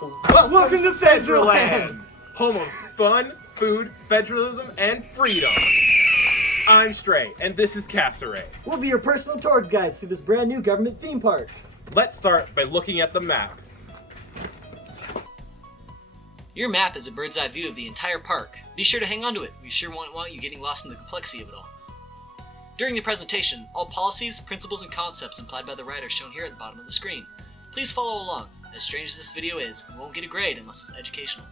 Welcome to Federland, home of fun, food, federalism, and freedom. I'm Stray, and this is Casseray. We'll be your personal tour guides through this brand new government theme park. Let's start by looking at the map. Your map is a bird's eye view of the entire park. Be sure to hang on to it. We sure won't want you getting lost in the complexity of it all. During the presentation, all policies, principles, and concepts implied by the writer are shown here at the bottom of the screen. Please follow along. As strange as this video is, we won't get a grade unless it's educational.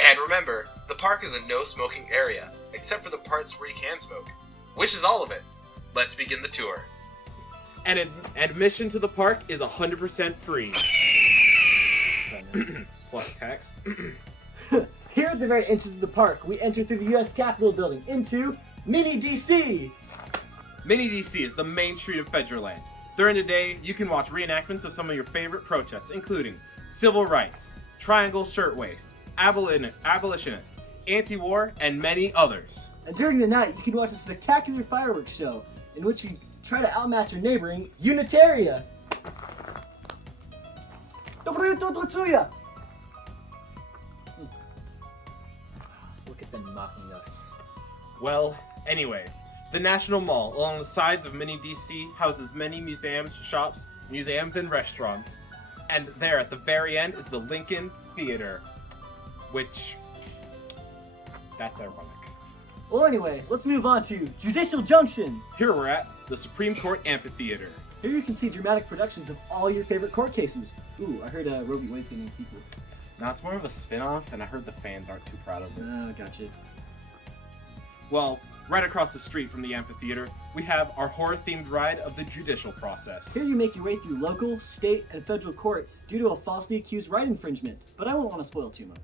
And remember, the park is a no-smoking area, except for the parts where you can smoke, which is all of it. Let's begin the tour. And admission to the park is 100% free. Plus tax. Here at the very entrance of the park, we enter through the U.S. Capitol building into Mini DC. Mini DC is the main street of Federland. During the day, you can watch reenactments of some of your favorite protests, including civil rights, triangle shirtwaist, abolitionist, anti-war, and many others. And during the night, you can watch a spectacular fireworks show in which we try to outmatch your neighboring Unitaria. Look at them mocking us. Well, anyway, the National Mall along the sides of Mini DC houses many museums, shops, museums, and restaurants. And there at the very end is the Lincoln Theater, which, that's ironic. Well, anyway, let's move on to Judicial Junction. Here we're at the Supreme Court Amphitheater. Here you can see dramatic productions of all your favorite court cases. Ooh, I heard Roe v. Wade's getting a sequel. Now it's more of a spin-off, and I heard the fans aren't too proud of it. Oh, gotcha. Well, right across the street from the amphitheater, we have our horror-themed ride of the judicial process. Here you make your way through local, state, and federal courts due to a falsely accused right infringement, but I won't want to spoil too much.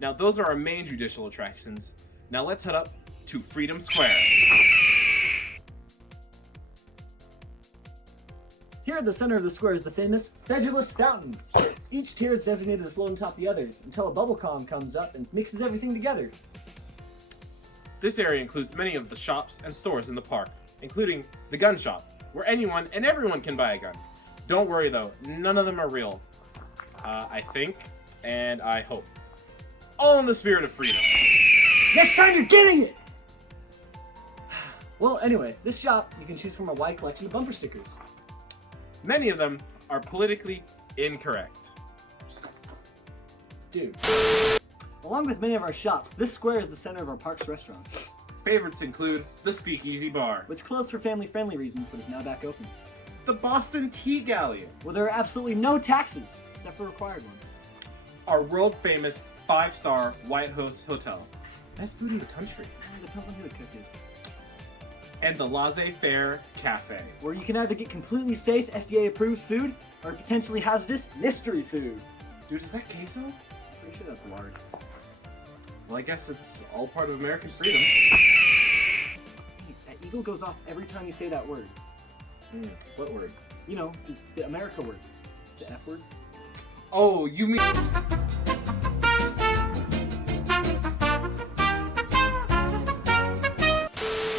Now those are our main judicial attractions. Now let's head up to Freedom Square. Here at the center of the square is the famous Federalist Fountain. Each tier is designated to float on top of the others until a bubble column comes up and mixes everything together. This area includes many of the shops and stores in the park, including the gun shop, where anyone and everyone can buy a gun. Don't worry though, none of them are real. I think, and I hope. All in the spirit of freedom. Next time you're getting it! Well, anyway, this shop, you can choose from a wide collection of bumper stickers. Many of them are politically incorrect. Dude. Along with many of our shops, this square is the center of our park's restaurants. Favorites include the Speakeasy Bar, Which closed for family-friendly reasons, but is now back open. the Boston Tea Galleon, Where there are absolutely no taxes, except for required ones. our world-famous 5-star White House Hotel, best food in the country, It depends on who the cook is. and the Laissez-Faire Cafe. Where you can either get completely safe, FDA-approved food, or potentially hazardous mystery food. Dude, is that queso? Pretty sure that's lard. Well, I guess it's all part of American freedom. That eagle goes off every time you say that word. What word? You know, the America word. The F word. Oh, you mean...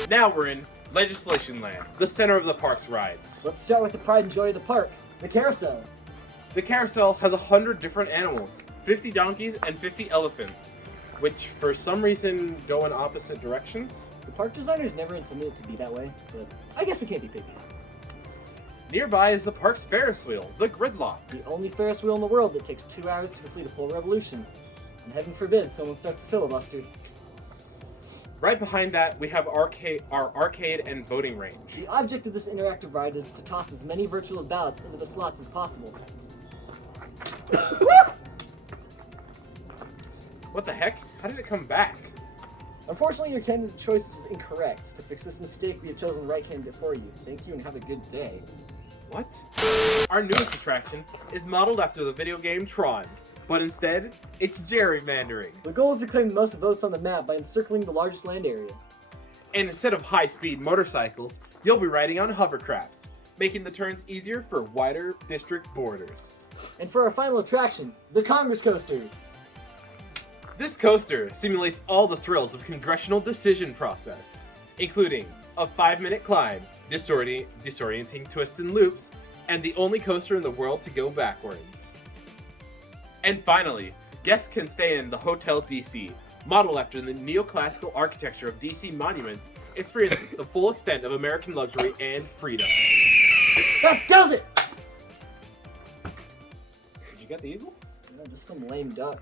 Now we're in Legislation Land, the center of the park's rides. Let's start with the pride and joy of the park, the carousel. The carousel has 100 different animals, 50 donkeys and 50 elephants, which for some reason go in opposite directions. The park designers never intended it to be that way, but I guess we can't be picky. Nearby is the park's Ferris wheel, the Gridlock. The only Ferris wheel in the world that takes 2 hours to complete a full revolution. And heaven forbid someone starts a filibuster. Right behind that, we have our arcade and voting range. The object of this interactive ride is to toss as many virtual ballots into the slots as possible. What the heck? How did it come back? Unfortunately, your candidate choice is incorrect. To fix this mistake, we have chosen the right candidate for you. Thank you and have a good day. What? Our newest attraction is modeled after the video game Tron, but instead, it's gerrymandering. The goal is to claim the most votes on the map by encircling the largest land area. And instead of high-speed motorcycles, you'll be riding on hovercrafts, making the turns easier for wider district borders. And for our final attraction, the Congress Coaster. This coaster simulates all the thrills of congressional decision process, including a 5-minute climb, disorienting twists and loops, and the only coaster in the world to go backwards. And finally, guests can stay in the Hotel DC, modeled after the neoclassical architecture of DC monuments, experience the full extent of American luxury and freedom. That does it! Did you get the eagle? No, just some lame duck.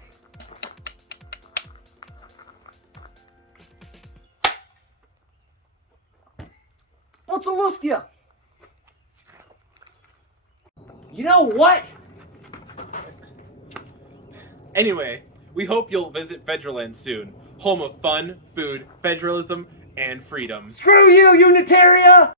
What's a lustia? You know what? Anyway, we hope you'll visit Federland soon, home of fun, food, federalism, and freedom. Screw you, Unitaria!